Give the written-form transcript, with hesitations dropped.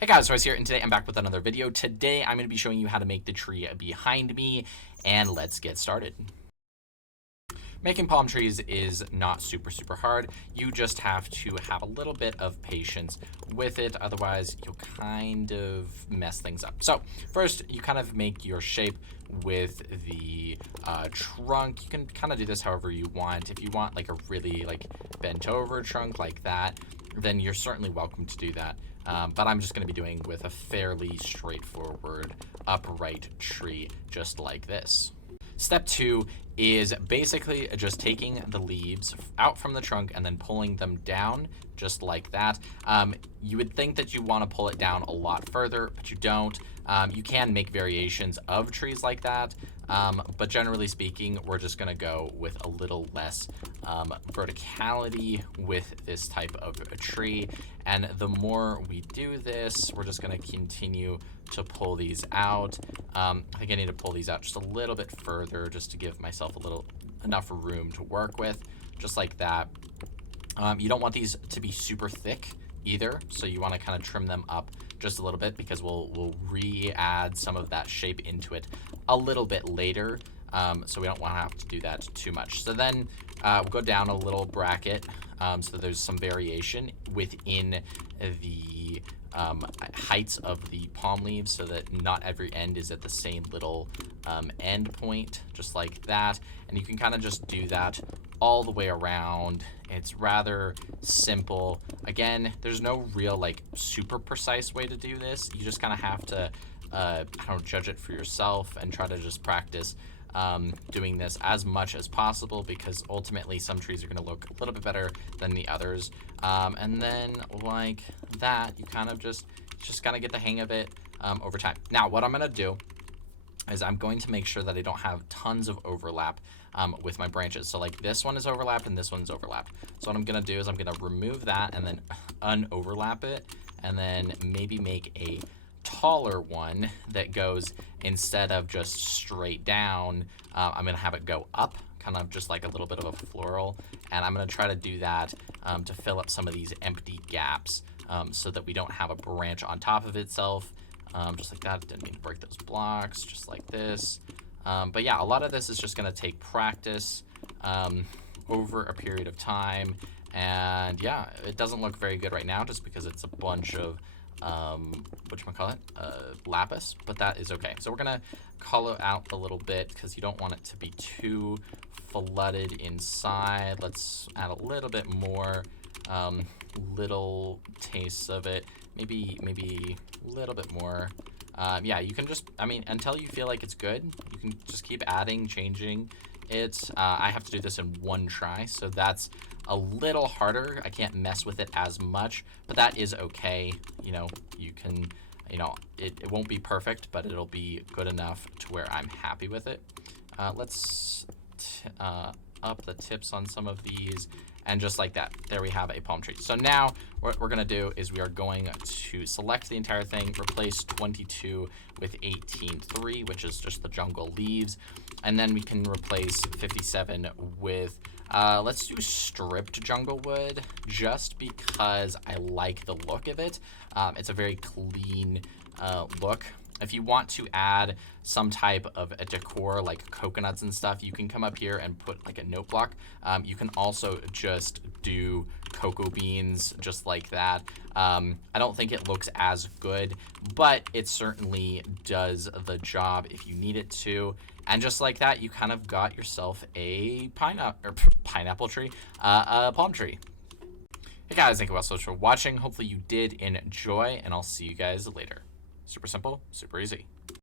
Hey guys, Horace here, and today I'm back with another video. Today I'm going to be showing you how to make the tree behind me, and let's get started. Making palm trees is not super hard. You just have to have a little bit of patience with it, otherwise you'll kind of mess things up. So first, you kind of make your shape with the trunk. You can kind of do this however you want. If you want like a really bent over trunk like that, then you're certainly welcome to do that. But I'm just going to be doing with a fairly straightforward upright tree just like this. Step 2 is basically just taking the leaves out from the trunk and then pulling them down just like that. You would think that you want to pull it down a lot further, but you don't. You can make variations of trees like that, but generally speaking, we're just going to go with a little less verticality with this type of a tree. And the more we do this, we're just going to continue to pull these out. I think I need to pull these out just a little bit further just to give myself enough room to work with, just like that. You don't want these to be super thick either, so you want to kind of trim them up just a little bit because we'll re-add some of that shape into it a little bit later, so we don't want to have to do that too much. So then we'll go down a little bracket so that there's some variation within the heights of the palm leaves, so that not every end is at the same little end point, just like that. And you can kind of just do that all the way around. It's rather simple. Again, there's no real super precise way to do this. You just kind of have to I don't judge it for yourself and try to just practice doing this as much as possible, because ultimately some trees are going to look a little bit better than the others. And then like that, you kind of just kind of get the hang of it over time. Now, what I'm going to do is I'm going to make sure that I don't have tons of overlap with my branches. So like this one is overlapped and this one's overlapped. So what I'm going to do is I'm going to remove that and then unoverlap it, and then maybe make a taller one that goes, instead of just straight down, I'm going to have it go up, kind of just like a little bit of a floral. And I'm going to try to do that to fill up some of these empty gaps so that we don't have a branch on top of itself. Just like that. Didn't mean to break those blocks, just like this. But yeah, a lot of this is just going to take practice over a period of time. And yeah, it doesn't look very good right now just because it's a bunch of lapis, but that is okay. So we're gonna color out a little bit because you don't want it to be too flooded inside. Let's add a little bit more, little tastes of it, maybe a little bit more. Yeah, you can just, until you feel like it's good, you can just keep adding, changing it. I have to do this in one try, so that's a little harder. I can't mess with it as much, but that is okay. You can, it won't be perfect, but it'll be good enough to where I'm happy with it. Let's up the tips on some of these, and just like that, there we have a palm tree. So now what we're going to do is we are going to select the entire thing, replace 22 with 18.3, which is just the jungle leaves, and then we can replace 57 with let's do stripped jungle wood, just because I like the look of it. It's a very clean look. If you want to add some type of a decor like coconuts and stuff, you can come up here and put like a note block. You can also just do cocoa beans just like that. I don't think it looks as good, but it certainly does the job if you need it to. And just like that, you kind of got yourself a pineapple tree, a palm tree. Hey guys, thank you so much for watching. Hopefully you did enjoy, and I'll see you guys later. Super simple, super easy.